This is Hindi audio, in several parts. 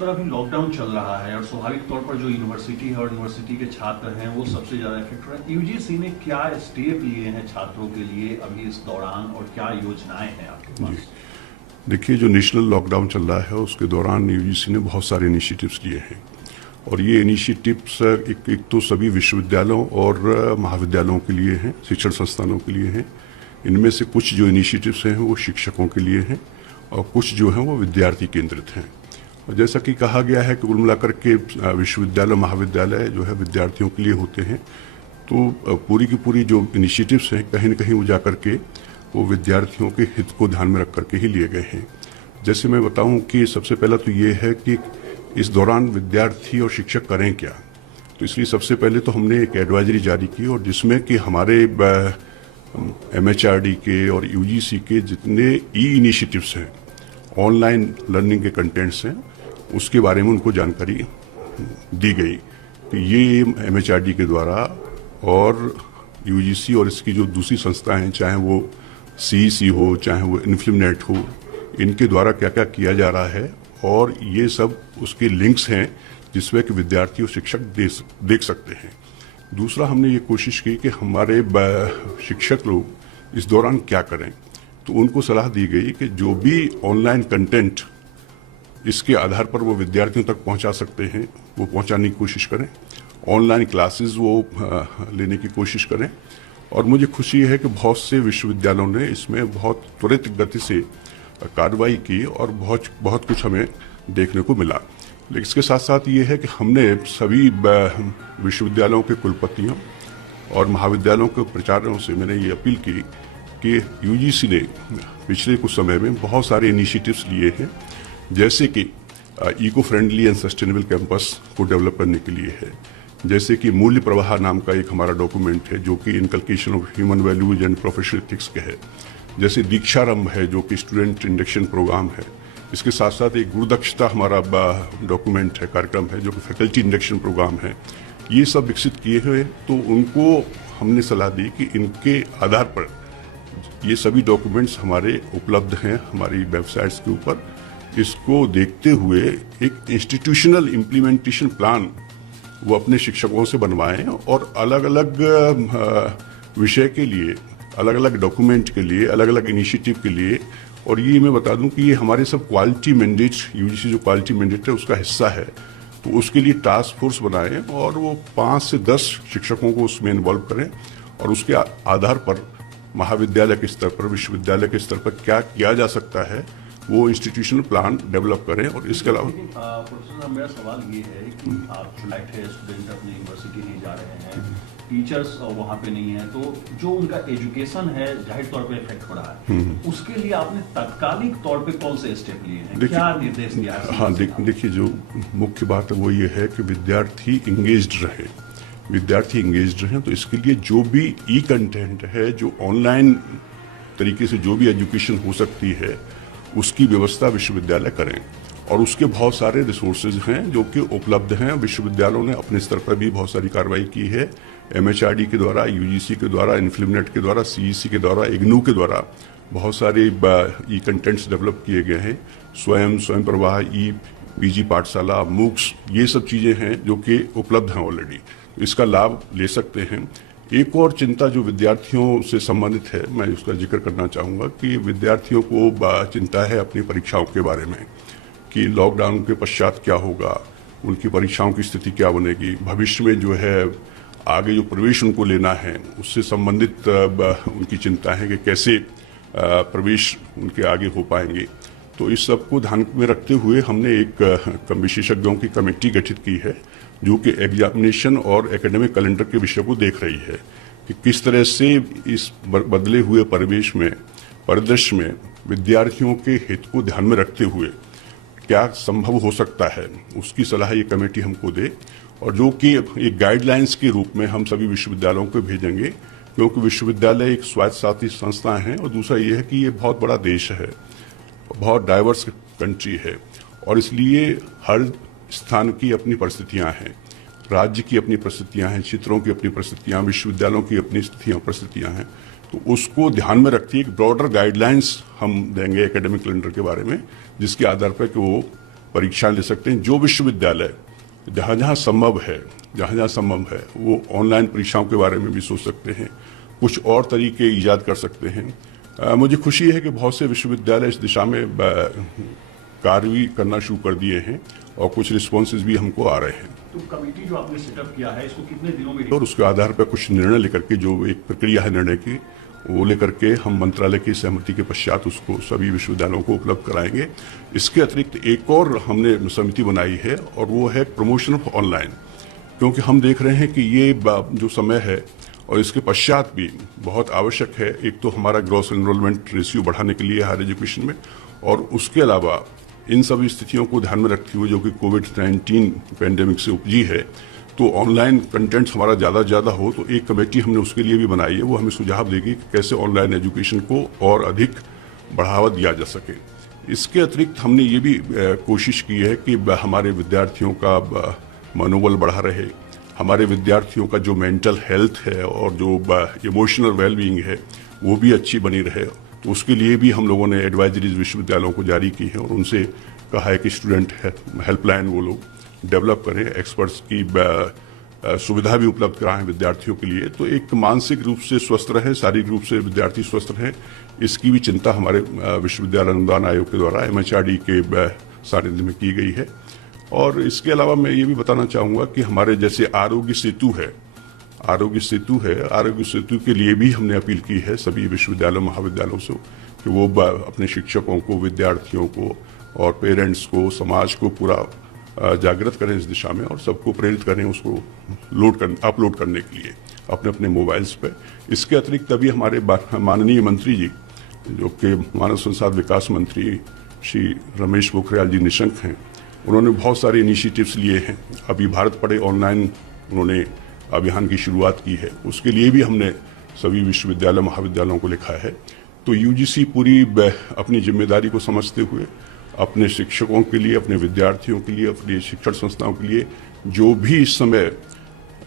सर अभी लॉकडाउन चल रहा है और स्वाभाविक तौर पर जो यूनिवर्सिटी है और यूनिवर्सिटी के छात्र हैं वो सबसे ज़्यादा इफेक्ट हो रहे हैं। यूजीसी ने क्या स्टेप लिए हैं छात्रों के लिए अभी इस दौरान और क्या योजनाएं हैं आपके पास? देखिए, जो नेशनल लॉकडाउन चल रहा है उसके दौरान यूजीसी ने बहुत सारे इनिशिएटिव्स लिए हैं और ये इनिशिएटिव्स एक तो सभी विश्वविद्यालयों और महाविद्यालयों के लिए हैं, शिक्षण संस्थानों के लिए हैं। इनमें से कुछ जो इनिशिएटिव्स हैं वो शिक्षकों के लिए हैं और कुछ जो हैं वो विद्यार्थी केंद्रित हैं। और जैसा कि कहा गया है कि कुल मिलाकर के विश्वविद्यालय महाविद्यालय जो है विद्यार्थियों के लिए होते हैं, तो पूरी की पूरी जो इनिशिएटिव्स हैं कहीं न कहीं वो जाकर के वो विद्यार्थियों के हित को ध्यान में रख करके ही लिए गए हैं। जैसे मैं बताऊं कि सबसे पहला तो ये है कि इस दौरान विद्यार्थी और शिक्षक करें क्या। तो इसलिए सबसे पहले तो हमने एक एडवाइजरी जारी की और जिसमें कि हमारे MHRD के और UGC के जितने इनिशिएटिव्स हैं, ऑनलाइन लर्निंग के कंटेंट्स हैं, उसके बारे में उनको जानकारी दी गई कि ये MHRD के द्वारा और UGC और इसकी जो दूसरी संस्थाएं हैं, चाहे वो CEC हो चाहे वो इन्फ्लिमनेट हो, इनके द्वारा क्या क्या किया जा रहा है और ये सब उसके लिंक्स हैं जिसमें कि विद्यार्थी और शिक्षक देख सकते हैं। दूसरा, हमने ये कोशिश की कि हमारे शिक्षक लोग इस दौरान क्या करें, तो उनको सलाह दी गई कि जो भी ऑनलाइन कंटेंट इसके आधार पर वो विद्यार्थियों तक पहुंचा सकते हैं वो पहुंचाने की कोशिश करें, ऑनलाइन क्लासेस वो लेने की कोशिश करें। और मुझे खुशी है कि बहुत से विश्वविद्यालयों ने इसमें बहुत त्वरित गति से कार्रवाई की और बहुत कुछ हमें देखने को मिला। लेकिन इसके साथ साथ ये है कि हमने सभी विश्वविद्यालयों के कुलपतियों और महाविद्यालयों के प्राचार्यों से मैंने ये अपील की कि UGC ने पिछले कुछ समय में बहुत सारे इनिशिएटिव्स लिए हैं, जैसे कि eco friendly and sustainable campus को डेवलप करने के लिए है, जैसे कि मूल्य प्रवाह नाम का एक हमारा डॉक्यूमेंट है जो कि inculcation of human values and professional ethics के है, जैसे दीक्षारंभ है जो कि स्टूडेंट इंडक्शन प्रोग्राम है। इसके साथ साथ एक गुरुदक्षता हमारा डॉक्यूमेंट है, कार्यक्रम है जो कि फैकल्टी इंडक्शन प्रोग्राम है। ये सब विकसित किए हुए, तो उनको हमने सलाह दी कि इनके आधार पर ये सभी डॉक्यूमेंट्स हमारे उपलब्ध हैं हमारी वेबसाइट्स के ऊपर। इसको देखते हुए एक इंस्टीट्यूशनल इम्प्लीमेंटेशन प्लान वो अपने शिक्षकों से बनवाएं और अलग अलग विषय के लिए, अलग अलग डॉक्यूमेंट के लिए, अलग अलग इनिशिएटिव के लिए। और ये मैं बता दूं कि ये हमारे सब क्वालिटी मैंडेट, UGC जो क्वालिटी मैंडेट है उसका हिस्सा है, तो उसके लिए टास्क फोर्स बनाएं और वो 5 से 10 शिक्षकों को उसमें इन्वॉल्व करें और उसके आधार पर महाविद्यालय के स्तर पर, विश्वविद्यालय के स्तर पर क्या किया जा सकता है वो इंस्टीट्यूशनल प्लान डेवलप करें। और इसके अलावा प्रोफेसर, मेरा सवाल ये है कि आप जो है स्टूडेंट अपनी यूनिवर्सिटी नहीं जा रहे हैं, टीचर्स वहाँ पे नहीं है, तो जो उनका एजुकेशन है जाहिर तौर पे इफेक्ट हो रहा है, उसके लिए आपने तत्कालिक तौर पे कौन से स्टेप लिए हैं, क्या निर्देश दिया है? हाँ, देखिए जो मुख्य बात है वो ये है कि विद्यार्थी इंगेज्ड रहे, तो इसके लिए जो भी ई कंटेंट है, जो ऑनलाइन तरीके से जो भी एजुकेशन हो सकती है उसकी व्यवस्था विश्वविद्यालय करें। और उसके बहुत सारे रिसोर्सेज हैं जो कि उपलब्ध हैं। विश्वविद्यालयों ने अपने स्तर पर भी बहुत सारी कार्रवाई की है, MHRD के द्वारा, UGC के द्वारा, इन्फ्लिमनेट के द्वारा, CEC के द्वारा, IGNOU के द्वारा बहुत सारे ई कंटेंट्स डेवलप किए गए हैं। स्वयं प्रवाह, PG पाठशाला, MOOCs, ये सब चीज़ें हैं जो कि उपलब्ध हैं ऑलरेडी, इसका लाभ ले सकते हैं। एक और चिंता जो विद्यार्थियों से संबंधित है, मैं उसका जिक्र करना चाहूँगा कि विद्यार्थियों को चिंता है अपनी परीक्षाओं के बारे में कि लॉकडाउन के पश्चात क्या होगा, उनकी परीक्षाओं की स्थिति क्या बनेगी, भविष्य में जो है आगे जो प्रवेश उनको लेना है उससे संबंधित उनकी चिंता है कि कैसे प्रवेश उनके आगे हो पाएंगे। तो इस सब को ध्यान में रखते हुए हमने एक विशेषज्ञों की कमेटी गठित की है जो कि एग्जामिनेशन और एकेडमिक कैलेंडर के विषय को देख रही है कि किस तरह से इस बदले हुए परिदृश्य में विद्यार्थियों के हित को ध्यान में रखते हुए क्या संभव हो सकता है, उसकी सलाह ये कमेटी हमको दे और जो कि एक गाइडलाइंस के रूप में हम सभी विश्वविद्यालयों को भेजेंगे, क्योंकि विश्वविद्यालय एक स्वायत्तशासी संस्था है और दूसरा ये है कि ये बहुत बड़ा देश है, बहुत डाइवर्स कंट्री है और इसलिए हर स्थान की अपनी परिस्थितियां हैं, राज्य की अपनी परिस्थितियां हैं, क्षेत्रों की अपनी परिस्थितियां, विश्वविद्यालयों की अपनी परिस्थितियां हैं। तो उसको ध्यान में रखते एक ब्रॉडर गाइडलाइंस हम देंगे एकेडमिक कैलेंडर के बारे में, जिसके आधार पर कि वो परीक्षाएं ले सकते हैं। जो विश्वविद्यालय जहाँ जहाँ संभव है वो ऑनलाइन परीक्षाओं के बारे में भी सोच सकते हैं, कुछ और तरीके ईजाद कर सकते हैं। मुझे खुशी है कि बहुत से विश्वविद्यालय इस दिशा में कार्य भी करना शुरू कर दिए हैं और कुछ रिस्पॉन्सेज भी हमको आ रहे हैं। तो कमेटी जो आपने सेटअप किया है इसको कितने दिनों में, और उसके आधार पर कुछ निर्णय लेकर के, जो एक प्रक्रिया है निर्णय की, वो लेकर के हम मंत्रालय की सहमति के पश्चात उसको सभी विश्वविद्यालयों को उपलब्ध कराएंगे। इसके अतिरिक्त एक और हमने समिति बनाई है और वो है प्रमोशन ऑफ ऑनलाइन, क्योंकि हम देख रहे हैं कि ये जो समय है और इसके पश्चात भी बहुत आवश्यक है। एक तो हमारा ग्रॉस एनरोलमेंट रेशियो बढ़ाने के लिए हायर एजुकेशन में, और उसके अलावा इन सभी स्थितियों को ध्यान में रखते हुए जो कि कोविड-19 पैंडेमिक से उपजी है, तो ऑनलाइन कंटेंट्स हमारा ज़्यादा हो, तो एक कमेटी हमने उसके लिए भी बनाई है। वो हमें सुझाव देगी कि कैसे ऑनलाइन एजुकेशन को और अधिक बढ़ावा दिया जा सके। इसके अतिरिक्त हमने ये भी कोशिश की है कि हमारे विद्यार्थियों का मनोबल बढ़ा रहे, हमारे विद्यार्थियों का जो मेंटल हेल्थ है और जो इमोशनल वेलबींग है वो भी अच्छी बनी रहे। तो उसके लिए भी हम लोगों ने एडवाइजरीज विश्वविद्यालयों को जारी की है और उनसे कहा है कि स्टूडेंट हेल्पलाइन वो लोग डेवलप करें, एक्सपर्ट्स की सुविधा भी उपलब्ध कराएं विद्यार्थियों के लिए। तो एक मानसिक रूप से स्वस्थ रहें, शारीरिक रूप से विद्यार्थी स्वस्थ रहें, इसकी भी चिंता हमारे विश्वविद्यालय अनुदान आयोग के द्वारा MHRD के सानिध्य में की गई है। और इसके अलावा मैं ये भी बताना चाहूँगा कि हमारे जैसे आरोग्य सेतु है, आरोग्य सेतु के लिए भी हमने अपील की है सभी विश्वविद्यालयों महाविद्यालयों से कि वो अपने शिक्षकों को, विद्यार्थियों को और पेरेंट्स को, समाज को पूरा जागृत करें इस दिशा में और सबको प्रेरित करें उसको अपलोड करने के लिए अपने अपने मोबाइल्स पे। इसके अतिरिक्त अभी हमारे माननीय मंत्री जी, जो कि मानव संसाधन विकास मंत्री श्री रमेश पोखरियाल जी निशंक हैं, उन्होंने बहुत सारे इनिशिएटिव्स लिए हैं। अभी भारत पढ़े ऑनलाइन उन्होंने अभियान की शुरुआत की है, उसके लिए भी हमने सभी विश्वविद्यालय महाविद्यालयों को लिखा है। तो UGC पूरी अपनी जिम्मेदारी को समझते हुए अपने शिक्षकों के लिए, अपने विद्यार्थियों के लिए, अपनी शिक्षण संस्थाओं के लिए जो भी इस समय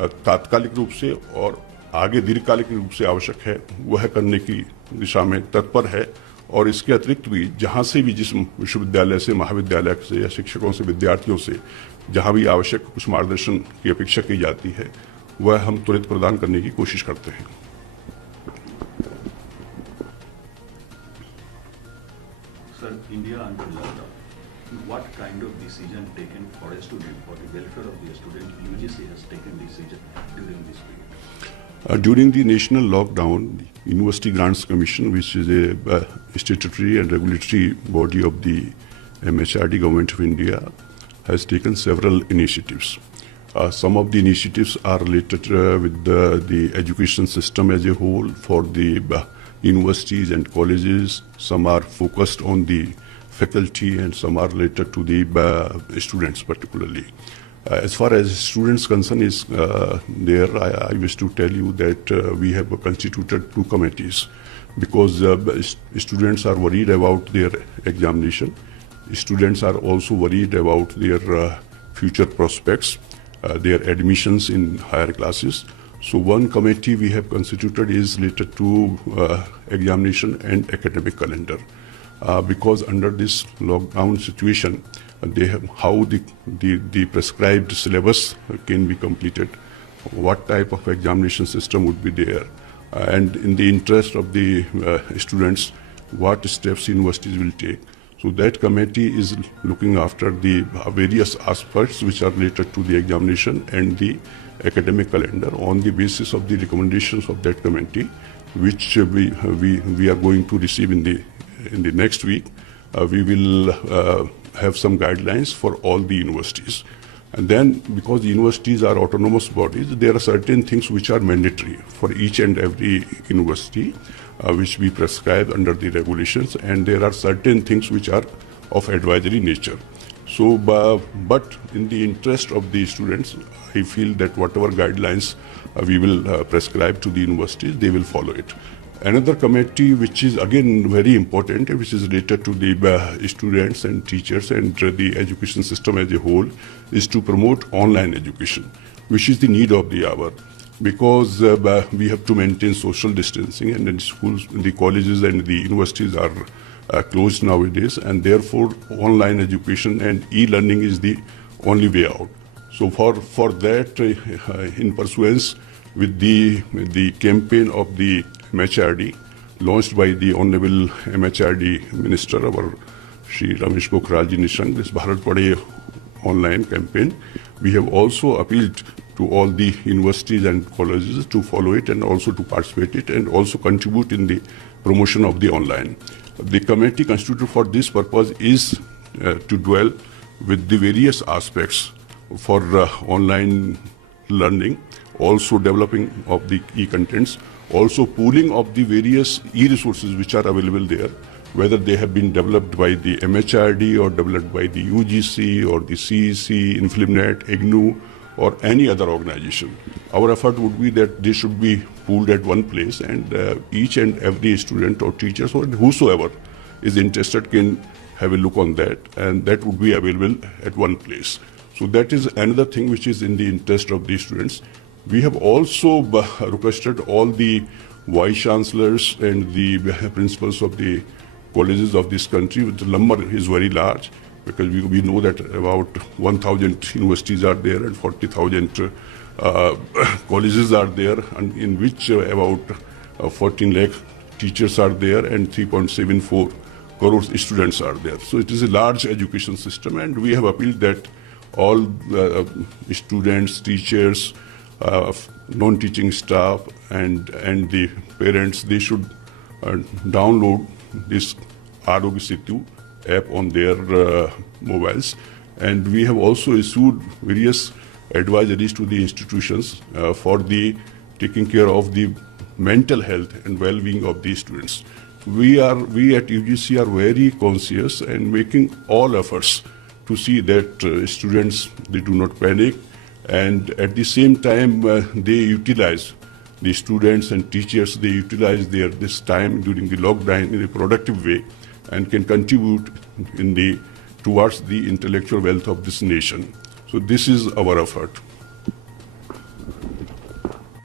तात्कालिक रूप से और आगे दीर्घकालिक रूप से आवश्यक है वह करने की दिशा में तत्पर है। और इसके अतिरिक्त भी जहाँ से भी, जिस विश्वविद्यालय से, महाविद्यालय से या शिक्षकों से, विद्यार्थियों से जहाँ भी आवश्यक कुछ मार्गदर्शन की अपेक्षा की जाती है वह हम तुरंत प्रदान करने की कोशिश करते हैं। Sir, India under lockdown, what kind of decision taken for a student, for the welfare of the student, UGC has taken decision during this period? During the national lockdown, University Grants Commission, which is a statutory and regulatory body of the MHRD Government of India, has taken several initiatives. Some of the initiatives are related with the education system as a whole for the universities and colleges. Some are focused on the faculty and some are related to the students particularly. As far as students concern is there, I wish to tell you that we have constituted 2 committees because students are worried about their examination. Students are also worried about their future prospects, their admissions in higher classes. So one committee we have constituted is related to examination and academic calendar. Because under this lockdown situation, they have how the prescribed syllabus can be completed, what type of examination system would be there, and in the interest of the students, what steps universities will take. So that committee is looking after the various aspects which are related to the examination and the academic calendar. On the basis of the recommendations of that committee, which we are going to receive in the next week, we will have some guidelines for all the universities. And then, because the universities are autonomous bodies, there are certain things which are mandatory for each and every university, which we prescribe under the regulations, and there are certain things which are of advisory nature. So, but in the interest of the students, I feel that whatever guidelines we will prescribe to the universities, they will follow it. Another committee which is again very important, which is related to the students and teachers and the education system as a whole, is to promote online education, which is the need of the hour. Because we have to maintain social distancing, and in schools, the colleges and the universities are closed nowadays, and therefore online education and e-learning is the only way out. So for that, in pursuance with the campaign of the MHRD, launched by the Honorable MHRD Minister, our Shri Ramesh Pokhriyal Nishank, this Bharat Padhe online campaign, we have also appealed to all the universities and colleges to follow it and also to participate it and also contribute in the promotion of the online. The committee constituted for this purpose is to dwell with the various aspects for online learning, also developing of the e-contents, also pooling of the various e-resources which are available there, whether they have been developed by the MHRD or developed by the UGC or the CEC, InfilmNet, IGNOU, or any other organization. Our effort would be that they should be pooled at one place, and each and every student or teachers or whosoever is interested can have a look on that, and that would be available at one place. So that is another thing which is in the interest of the students. We have also requested all the vice chancellors and the principals of the colleges of this country. The number is very large, because we know that about 1,000 universities are there and 40,000 colleges are there, and in which about 14 lakh teachers are there and 3.74 crore students are there. So it is a large education system, and we have appealed that all students, teachers, non-teaching staff and the parents, they should download this Arogya Setu app on their mobiles. And we have also issued various advisories to the institutions for the taking care of the mental health and well-being of the students. We at UGC are very conscious and making all efforts to see that students, they do not panic, and at the same time they utilize, the students and teachers, they utilize this time during the lockdown in a productive way and can contribute towards the intellectual wealth of this nation. So this is our effort.